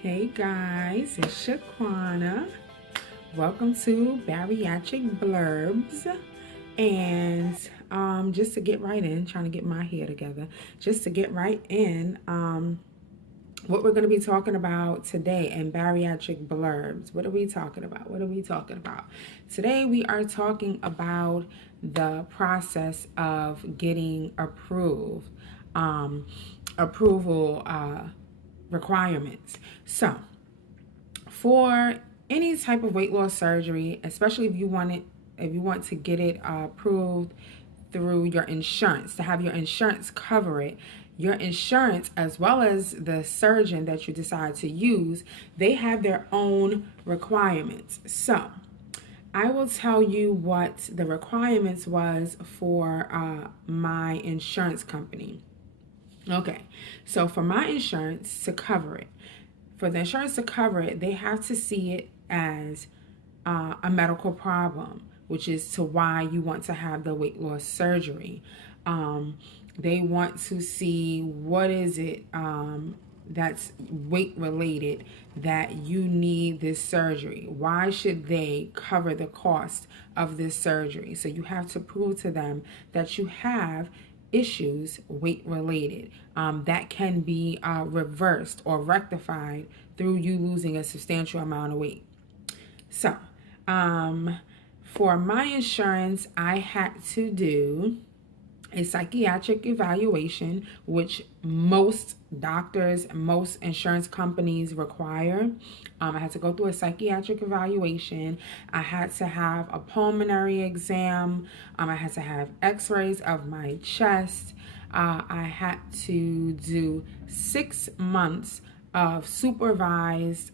Hey guys, it's Shaquana. Welcome to Bariatric Blurbs. And just to get right in, trying to get my hair together, just to get right in, what we're going to be talking about today in Bariatric Blurbs. What are we talking about? What are we talking about? Today we are talking about the process of getting approval requirements. So, for any type of weight loss surgery, especially if you want to get it approved through your insurance, to have your insurance cover it, your insurance as well as the surgeon that you decide to use, they have their own requirements. So I will tell you what the requirements was for my insurance company. Okay, so for my insurance to cover it, they have to see it as a medical problem, which is to why you want to have the weight loss surgery. They want to see what is it that's weight related that you need this surgery. Why should they cover the cost of this surgery? So you have to prove to them that you have issues weight related that can be reversed or rectified through you losing a substantial amount of weight. So for my insurance, I had to do a psychiatric evaluation, which most doctors, most insurance companies require. I had to go through a psychiatric evaluation. I had to have a pulmonary exam. I had to have x-rays of my chest. I had to do 6 months of supervised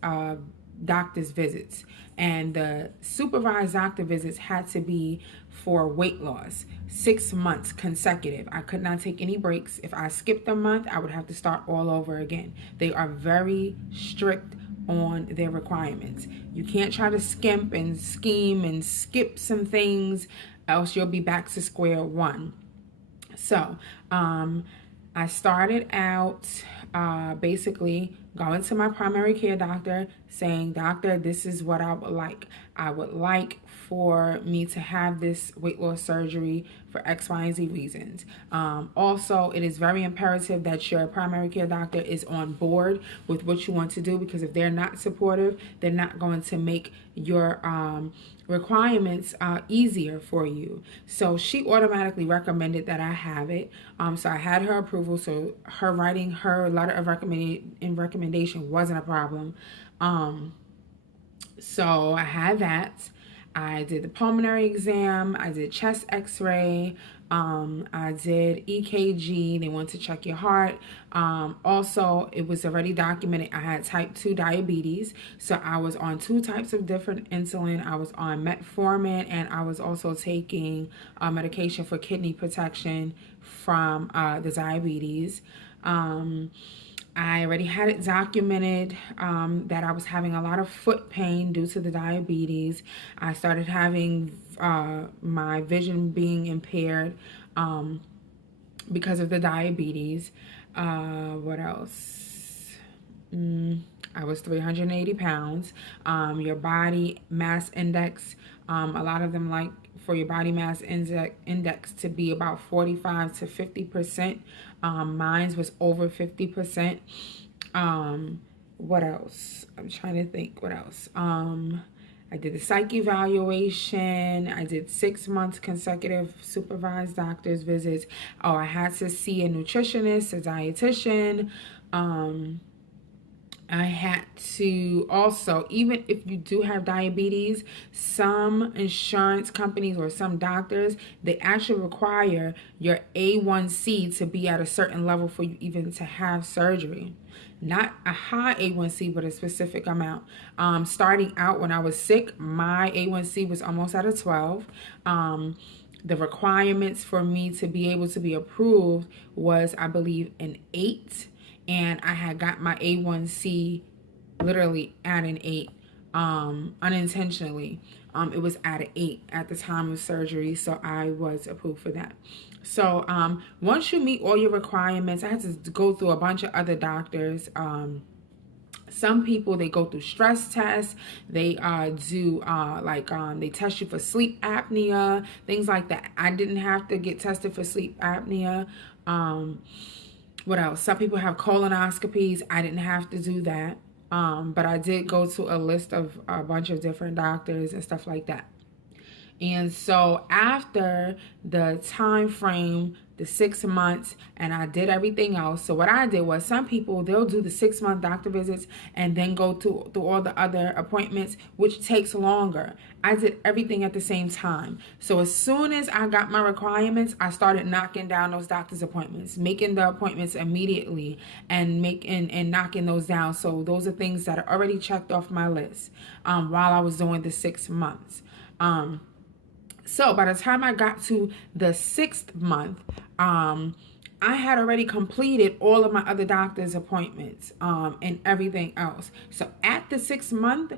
doctor's visits, and the supervised doctor visits had to be for weight loss, 6 months consecutive. I could not take any breaks. If I skipped a month, I would have to start all over again. They are very strict on their requirements. You can't try to skimp and scheme and skip some things, else you'll be back to square one. So I started out basically going to my primary care doctor saying, "Doctor, this is what I would like. I would like for me to have this weight loss surgery for X, Y, and Z reasons." Also, it is very imperative that your primary care doctor is on board with what you want to do, because if they're not supportive, they're not going to make your requirements easier for you. So she automatically recommended that I have it. So I had her approval. So her writing her letter of recommendation wasn't a problem. So I had that. I did the pulmonary exam. I did chest x-ray. I did EKG. They want to check your heart. Also, it was already documented I had type 2 diabetes. So I was on 2 types of different insulin. I was on metformin, and I was also taking medication for kidney protection from the diabetes. I already had it documented that I was having a lot of foot pain due to the diabetes. I started having my vision being impaired because of the diabetes. What else? I was 380 pounds. Your body mass index, a lot of them like for your body mass index to be about 45 to 50%. Mine was over 50%. What else? I'm trying to think what else. I did the psych evaluation. I did 6 months consecutive supervised doctor's visits. Oh, I had to see a nutritionist, a dietitian. I had to also, even if you do have diabetes, some insurance companies or some doctors, they actually require your A1C to be at a certain level for you even to have surgery. Not a high A1C, but a specific amount. Starting out when I was sick, my A1C was almost at a 12. The requirements for me to be able to be approved was, I believe, an 8. And I had got my A1C literally at an 8, unintentionally. It was at an 8 at the time of surgery, so I was approved for that. So once you meet all your requirements, I had to go through a bunch of other doctors. some people, they go through stress tests. They do they test you for sleep apnea, things like that. I didn't have to get tested for sleep apnea. What else? Some people have colonoscopies. I didn't have to do that. But I did go to a list of a bunch of different doctors and stuff like that. And so after the time frame, the 6 months, and I did everything else. So what I did was, some people, they'll do the 6-month doctor visits and then go through all the other appointments, which takes longer. I did everything at the same time. So as soon as I got my requirements, I started knocking down those doctor's appointments, making the appointments immediately and knocking those down. So those are things that are already checked off my list while I was doing the 6 months. So by the time I got to the 6th month, I had already completed all of my other doctor's appointments and everything else. So at the 6th month,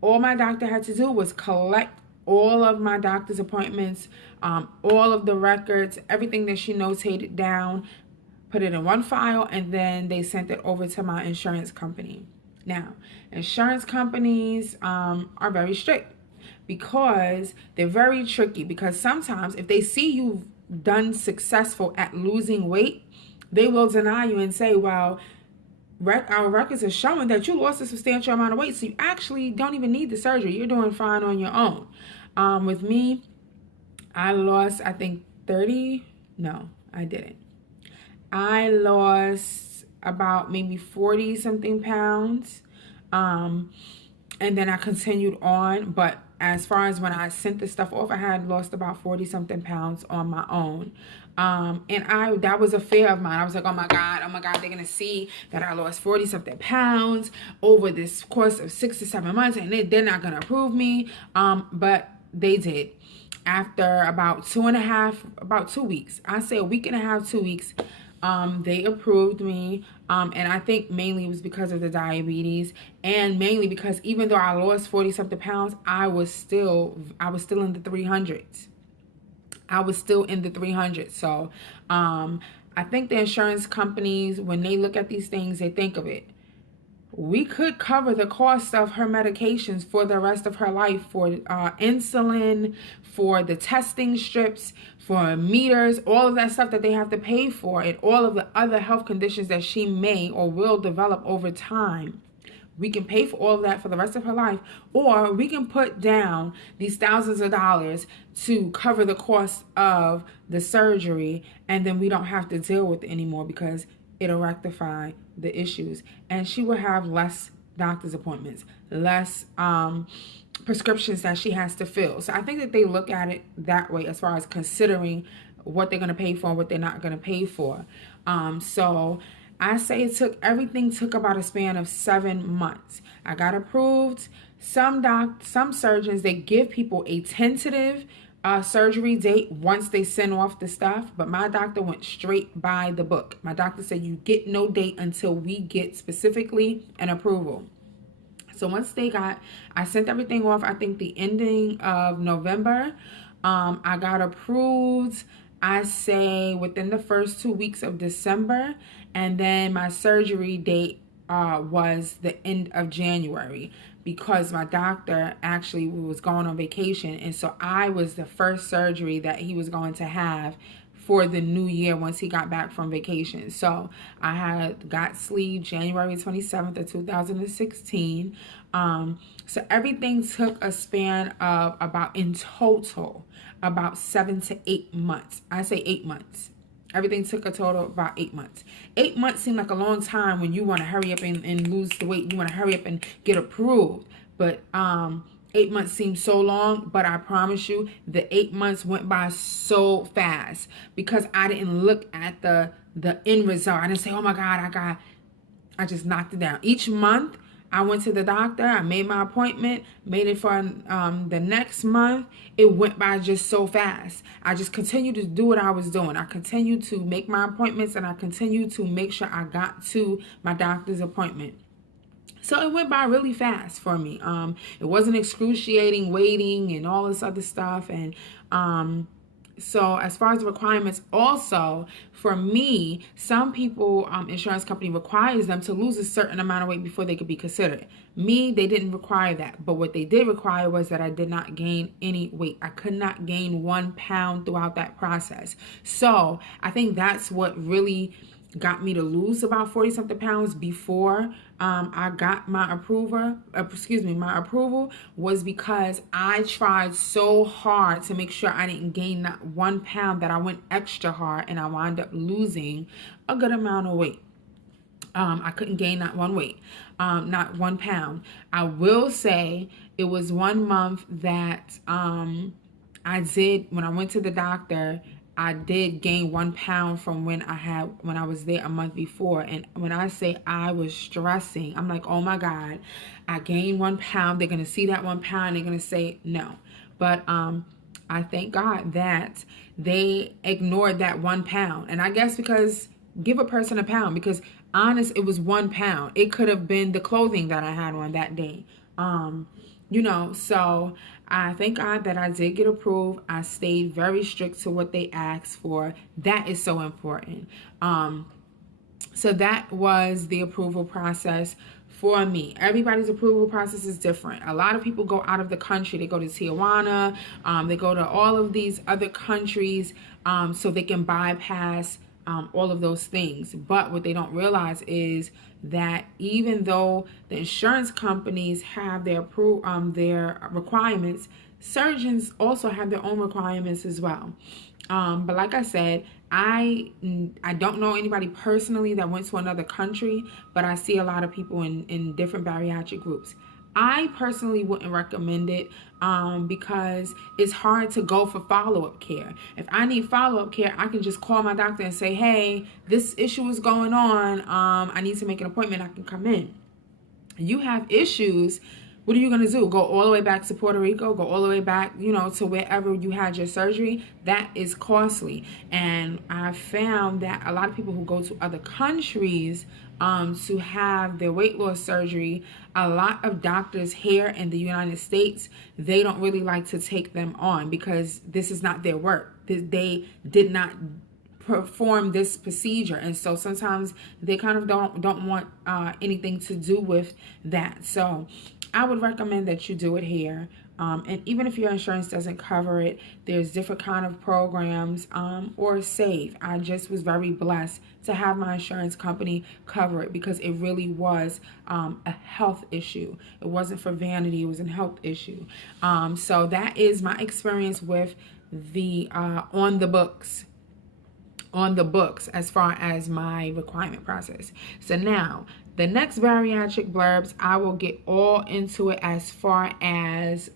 all my doctor had to do was collect all of my doctor's appointments, all of the records, everything that she notated down, put it in one file, and then they sent it over to my insurance company. Now, insurance companies are very strict, because they're very tricky, because sometimes if they see you've done successful at losing weight, they will deny you and say, well, our records are showing that you lost a substantial amount of weight, so you actually don't even need the surgery. You're doing fine on your own. With me, I lost, I think 30, no, I didn't. I lost about maybe 40 something pounds. And then I continued on, but as far as when I sent the stuff off, I had lost about 40 something pounds on my own. And that was a fear of mine. I was like, oh my God, they're going to see that I lost 40 something pounds over this course of 6 to 7 months, and they're not going to approve me. But they did. After about 2 weeks, I say a week and a half, 2 weeks, they approved me. And I think mainly it was because of the diabetes, and mainly because even though I lost 40 something pounds, I was still in the 300s. I was still in the 300s. So, I think the insurance companies, when they look at these things, they think of it. We could cover the cost of her medications for the rest of her life, for insulin, for the testing strips, for meters, all of that stuff that they have to pay for, and all of the other health conditions that she may or will develop over time. We can pay for all of that for the rest of her life, or we can put down these thousands of dollars to cover the cost of the surgery, and then we don't have to deal with it anymore, because it'll rectify the issues, and she will have less doctor's appointments, less prescriptions that she has to fill. So I think that they look at it that way, as far as considering what they're going to pay for and what they're not going to pay for. So I say everything took about a span of 7 months. I got approved. Some surgeons, they give people a tentative surgery date once they send off the stuff, but my doctor went straight by the book. My doctor said, you get no date until we get specifically an approval. So once I sent everything off, I think the ending of November, I got approved, I say within the first 2 weeks of December, and then my surgery date was the end of January, because my doctor actually was going on vacation, and so I was the first surgery that he was going to have for the new year once he got back from vacation. So I had got sleeve January 27th of 2016. So everything took a span of in total, about 7 to 8 months. I say 8 months. Everything took a total of about 8 months. 8 months seemed like a long time when you want to hurry up and lose the weight. You want to hurry up and get approved. But 8 months seems so long, but I promise you, the 8 months went by so fast, because I didn't look at the end result. I didn't say, oh my God, I just knocked it down. Each month, I went to the doctor, I made my appointment, made it for the next month. It went by just so fast. I just continued to do what I was doing. I continued to make my appointments, and I continued to make sure I got to my doctor's appointment. So it went by really fast for me. It wasn't excruciating waiting and all this other stuff. And So as far as the requirements, also for me, some people, insurance company requires them to lose a certain amount of weight before they could be considered. Me, they didn't require that. But what they did require was that I did not gain any weight. I could not gain 1 pound throughout that process. So I think that's what really got me to lose about 40 something pounds before I got my my approval, was because I tried so hard to make sure I didn't gain that 1 pound that I went extra hard, and I wound up losing a good amount of weight. I couldn't gain not 1 pound. I will say it was 1 month that I did, when I went to the doctor, I did gain 1 pound from when I was there a month before. And when I say I was stressing, I'm like, oh my God, I gained 1 pound. They're going to see that 1 pound. They're going to say no. But I thank God that they ignored that 1 pound. And I guess because give a person a pound, because honest, it was 1 pound. It could have been the clothing that I had on that day. So I thank God that I did get approved. I stayed very strict to what they asked for. That is so important. So that was the approval process for me. Everybody's approval process is different. A lot of people go out of the country. They go to Tijuana. They go to all of these other countries so they can bypass all of those things. But what they don't realize is that even though the insurance companies have their requirements, surgeons also have their own requirements as well. But like I said, I don't know anybody personally that went to another country, but I see a lot of people in different bariatric groups. I personally wouldn't recommend it because it's hard to go for follow-up care. If I need follow-up care, I can just call my doctor and say, hey, this issue is going on. I need to make an appointment. I can come in. You have issues. What are you going to do? Go all the way back to Puerto Rico? Go all the way back, to wherever you had your surgery? That is costly. And I found that a lot of people who go to other countries to have their weight loss surgery, a lot of doctors here in the United States, they don't really like to take them on because this is not their work. They did not perform this procedure, and so sometimes they kind of don't want anything to do with that. So I would recommend that you do it here. And even if your insurance doesn't cover it, there's different kind of programs or Save. I just was very blessed to have my insurance company cover it because it really was a health issue. It wasn't for vanity, it was a health issue. So that is my experience with the on the books as far as my requirement process. So now, the next bariatric blurbs, I will get all into it as far as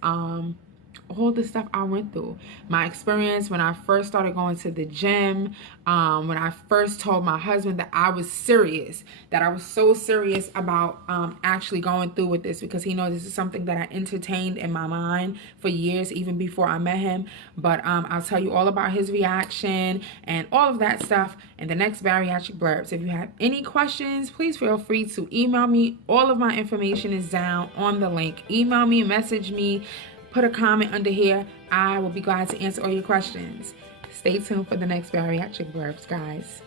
all the stuff I went through. My experience when I first started going to the gym, when I first told my husband that I was serious, that I was so serious about actually going through with this, because he knows this is something that I entertained in my mind for years, even before I met him. But I'll tell you all about his reaction and all of that stuff in the next bariatric blurbs. If you have any questions, please feel free to email me. All of my information is down on the link. Email me, message me, put a comment under here. I will be glad to answer all your questions. Stay tuned for the next bariatric blurbs, guys.